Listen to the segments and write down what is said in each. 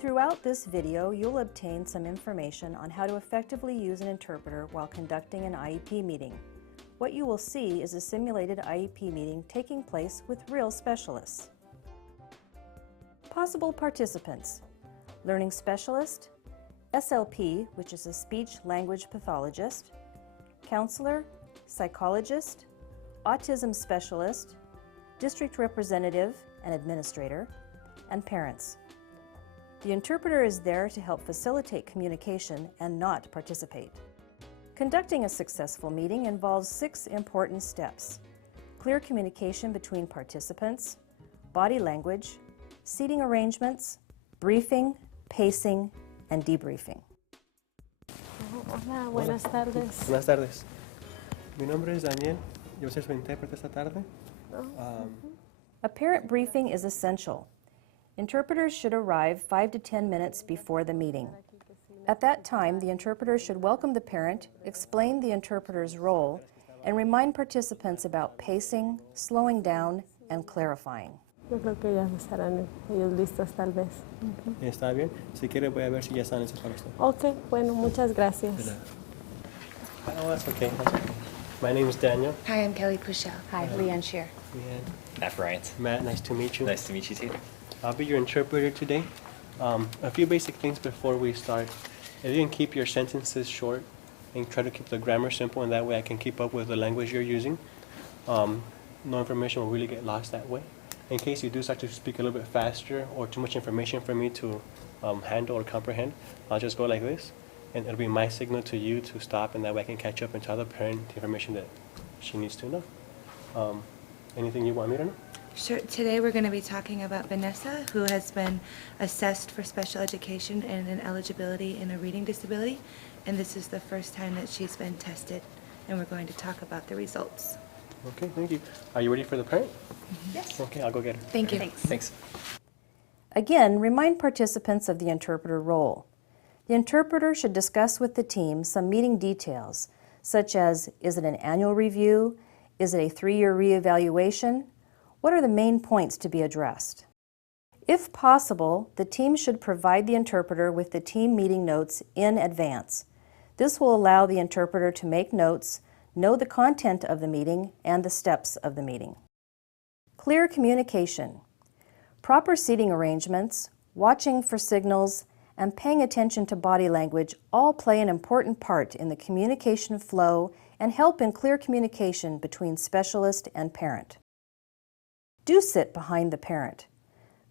Throughout this video, you'll obtain some information on how to effectively use an interpreter while conducting an IEP meeting. What you will see is a simulated IEP meeting taking place with real specialists. Possible participants: learning specialist, SLP, which is a speech-language pathologist, counselor, psychologist, autism specialist, district representative and administrator, and parents. The interpreter is there to help facilitate communication and not participate. Conducting a successful meeting involves 6 important steps: clear communication between participants, body language, seating arrangements, briefing, pacing, and debriefing. Hola, buenas tardes. Buenas tardes. Mi nombre es Daniel. Yo soy su intérprete esta tarde. A parent briefing is essential. Interpreters should arrive 5 to 10 minutes before the meeting. At that time, the interpreter should welcome the parent, explain the interpreter's role, and remind participants about pacing, slowing down, and clarifying. Yo creo que ya estarán ellos listos tal vez. ¿Está bien? Si quiere voy a ver si ya están listos para usted. Ok, bueno, muchas gracias. Oh, that's okay. That's okay. My name is Daniel. Hi, I'm Kelly Puchel. Hi, Leanne Shear. Matt Bryant. Matt, nice to meet you. Nice to meet you too. I'll be your interpreter today. A few basic things before we start. If you can keep your sentences short and try to keep the grammar simple, and that way I can keep up with the language you're using. No information will really get lost that way. In case you do start to speak a little bit faster or too much information for me to handle or comprehend, I'll just go like this, and it'll be my signal to you to stop, and that way I can catch up and tell the parent the information that she needs to know. Anything you want me to know? Sure. Today we're going to be talking about Vanessa, who has been assessed for special education and an eligibility in a reading disability, and this is the first time that she's been tested, and we're going to talk about the results. Okay, thank you. Are you ready for the parent? Yes. Okay, I'll go get her. Thank you. Thanks. Again, remind participants of the interpreter role. The interpreter should discuss with the team some meeting details, such as, is it an annual review? Is it a 3-year reevaluation? What are the main points to be addressed? If possible, the team should provide the interpreter with the team meeting notes in advance. This will allow the interpreter to make notes, know the content of the meeting, and the steps of the meeting. Clear communication. Proper seating arrangements, watching for signals, and paying attention to body language all play an important part in the communication flow and help in clear communication between specialist and parent. Do sit behind the parent.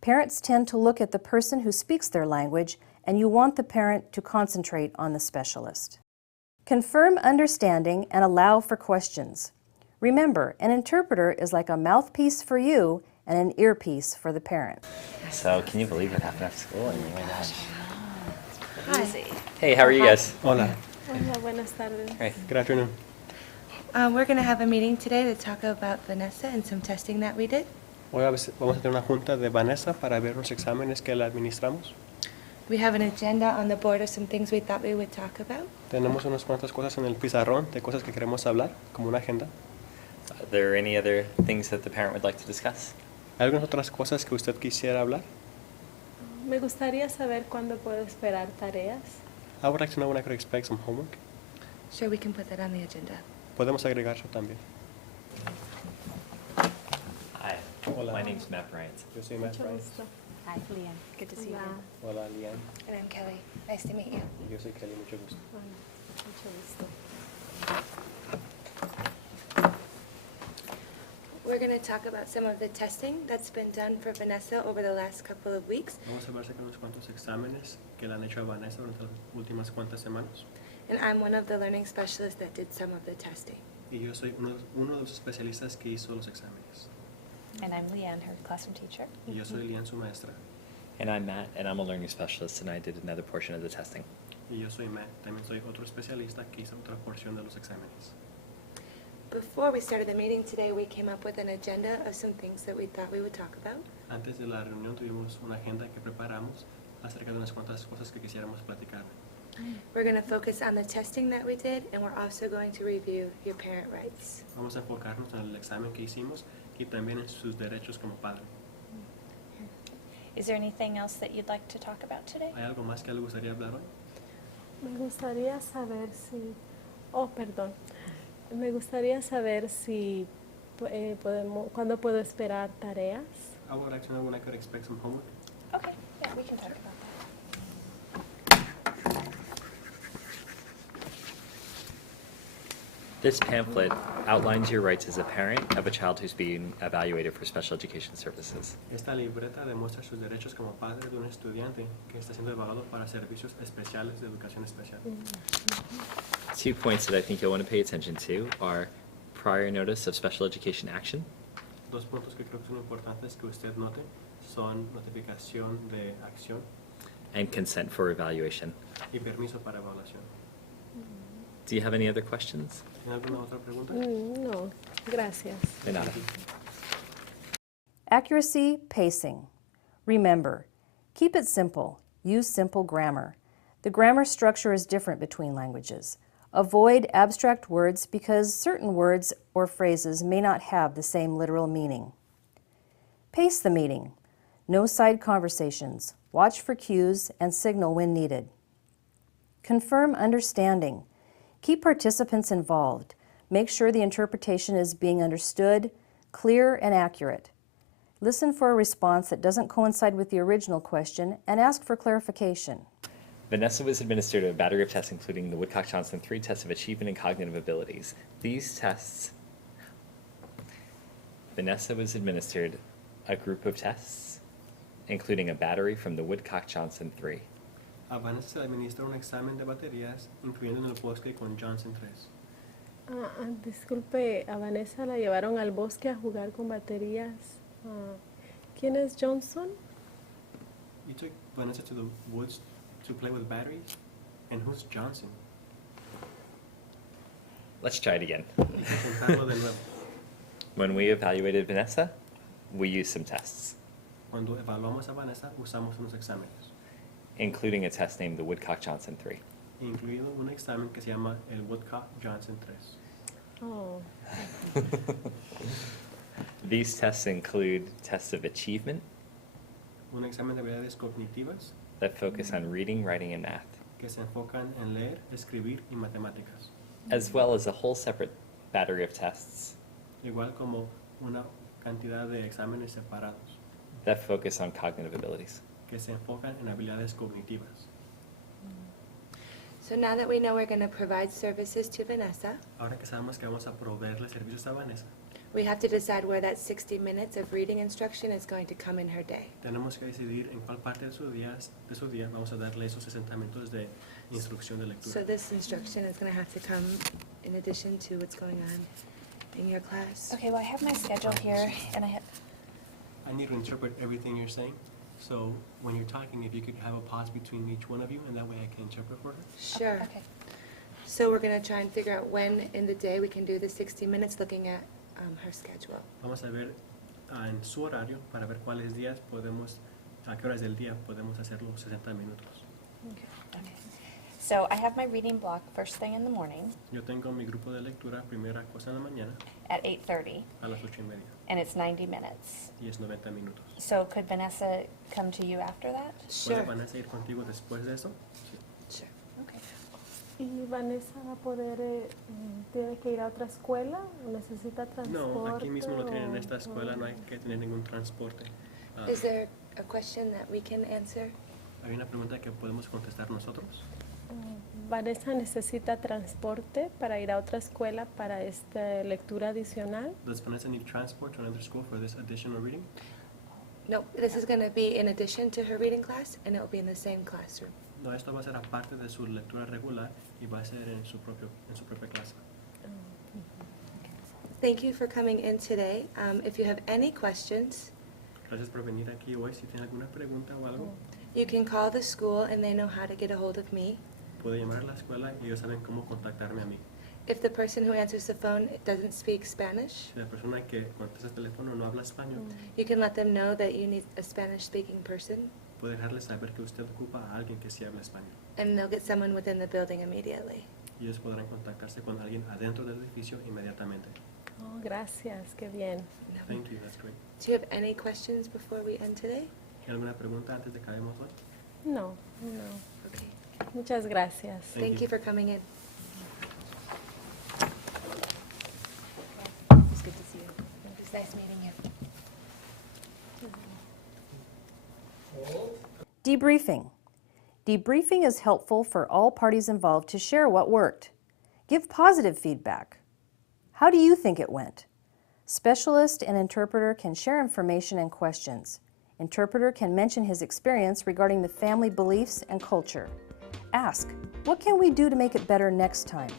Parents tend to look at the person who speaks their language, and you want the parent to concentrate on the specialist. Confirm understanding and allow for questions. Remember, an interpreter is like a mouthpiece for you and an earpiece for the parent. So, can you believe what happened after school? Oh my gosh. Hi. Hey, how are you guys? Hola. Hola, buenas tardes. Hey. Good afternoon. We're going to have a meeting today to talk about Vanessa and some testing that we did. Hoy vamos a tener una junta de Vanessa para ver los exámenes que le administramos. We have an agenda on the board of some things we thought we would talk about. Tenemos unas cuantas cosas en el pizarrón de cosas que queremos hablar, como una agenda. Are there any other things that the parent would like to discuss? ¿Hay algunas otras cosas que usted quisiera hablar? Me gustaría saber cuándo puedo esperar tareas. I would like to know when I could expect some homework. Sure, we can put that on the agenda. Podemos agregar eso también. Hi. Hola. My name's Matt Bryant. Yo soy Matt Mucho Bryant. gusto. Hi, Leanne. Good to see you. Hola. Hola, Lian. And I'm Kelly. Nice to meet you. Y yo soy Kelly, mucho gusto. Hola, mucho gusto. We're going to talk about some of the testing that's been done for Vanessa over the last couple of weeks. Vamos a hablar acerca de unos cuantos exámenes que le han hecho a Vanessa durante las últimas cuantas semanas. And I'm one of the learning specialists that did some of the testing. Y yo soy uno de los especialistas que hizo los exámenes. And I'm Leanne, her classroom teacher. Y yo soy Lian, su maestra. And I'm Matt, and I'm a learning specialist, and I did another portion of the testing. Y yo soy Matt, también soy otro especialista que hizo otra porción de los exámenes. Before we started the meeting today, we came up with an agenda of some things that we thought we would talk about. Antes de la reunión tuvimos una agenda que preparamos acerca de unas cuantas cosas que quisiéramos platicar. We're going to focus on the testing that we did, and we're also going to review your parent rights. Vamos a enfocarnos en el examen que hicimos y también en sus derechos como padre. Is there anything else that you'd like to talk about today? ¿Hay algo más que le gustaría hablar hoy? Me gustaría saber si, oh, perdón, me gustaría saber si cuándo puedo esperar tareas. I would like to know when I could expect some homework. Okay, yeah, we can talk about that. This pamphlet outlines your rights as a parent of a child who's being evaluated for special education services. Esta libreta demuestra sus derechos como padre de un estudiante que está siendo evaluado para servicios especiales de educación especial. 2 points that I think you'll want to pay attention to are prior notice of special education action 2 puntos que creo que son importantes que usted note son notificación de acción and consent for evaluation. y permiso para evaluación. Do you have any other questions? ¿Tiene alguna otra pregunta? No, gracias. De nada. Accuracy, pacing. Remember, keep it simple. Use simple grammar. The grammar structure is different between languages. Avoid abstract words because certain words or phrases may not have the same literal meaning. Pace the meeting. No side conversations. Watch for cues and signal when needed. Confirm understanding. Keep participants involved. Make sure the interpretation is being understood, clear, and accurate. Listen for a response that doesn't coincide with the original question and ask for clarification. Vanessa was administered a battery of tests, including the Woodcock-Johnson 3 tests of achievement and cognitive abilities. Vanessa was administered a group of tests, including a battery from the Woodcock-Johnson 3. A Vanessa se le administra un examen de baterías, incluyendo en el bosque con Johnson 3. Disculpe, a Vanessa la llevaron al bosque a jugar con baterías. ¿Quién es Johnson? You took Vanessa to the woods to play with batteries? And who's Johnson? Let's try it again. Intentarlo de nuevo. When we evaluated Vanessa, we used some tests, Cuando evaluamos a Vanessa, usamos unos exámenes, including a test named the Woodcock-Johnson 3. incluido un examen que se llama el Woodcock-Johnson 3. Oh, These tests include tests of achievement Un examen de habilidades cognitivas that focus on reading, writing, and math, que se enfocan en leer, escribir y matemáticas, as well as a whole separate battery of tests igual como una cantidad de exámenes separados that focus on cognitive abilities. que se enfocan en habilidades cognitivas. So now that we know we're going to provide services to Vanessa, Ahora que sabemos que vamos a proveerle servicios a Vanessa, we have to decide where that 60 minutes of reading instruction is going to come in her day. tenemos que decidir en cuál parte de su día vamos a darle esos 60 minutos de instrucción de So lectura. this instruction is going to have to come in addition to what's going on in your class. Okay, well, I have my schedule here, and I have, I need to interpret everything you're saying, so when you're talking, if you could have a pause between each one of you, and that way I can interpret for her. Sure. okay. So we're going to try and figure out when in the day we can do the 60 minutes looking at her schedule. Vamos a ver en su horario para ver cuáles días podemos, a qué horas del día podemos hacer los 60 minutos. Okay. So I have my reading block first thing in the morning Yo tengo mi grupo de lectura primera cosa en la mañana at 8:30, a las 8:30 and it's 90 minutes. y es 90 minutos. So could Vanessa come to you after that? ¿Puede Sure. Vanessa ir contigo después de eso? Sure. Okay. ¿y Vanessa va a poder, tiene que ir a otra escuela? ¿O necesita transporte? No, aquí mismo lo tienen en esta o- escuela, no hay que tener ningún transporte. Is there a question that we can answer? ¿Hay una pregunta que podemos contestar nosotros? ¿Vanessa necesita transporte para ir a otra escuela para esta lectura adicional? Does Vanessa need transport to another school for this additional reading? No, this is going to be in addition to her reading class, and it will be in the same classroom. No, esto va a ser aparte de su lectura regular y va a ser en su propia clase. Thank you for coming in today. If you have any questions, Gracias por venir aquí hoy. Si tiene alguna pregunta o algo, you can call the school and they know how to get a hold of me. puede llamar a la escuela y ellos saben cómo contactarme a mí. If the person who answers the phone doesn't speak Spanish, Si la persona que contesta el teléfono no habla español, you can let them know that you need a Spanish-speaking person, puede dejarles saber que usted ocupa a alguien que sí habla español. and they'll get someone within the building immediately. Y ellos podrán contactarse con alguien adentro del edificio inmediatamente. Oh, gracias, qué bien. Thank you, that's great. Do you have any questions before we end today? ¿Alguna pregunta antes de que acabemos hoy? No, no. Okay. Muchas gracias. Thank you for coming in. It's good to see you. It was nice meeting you. Debriefing. Debriefing is helpful for all parties involved to share what worked. Give positive feedback. How do you think it went? Specialist and interpreter can share information and questions. Interpreter can mention his experience regarding the family beliefs and culture. Ask, what can we do to make it better next time?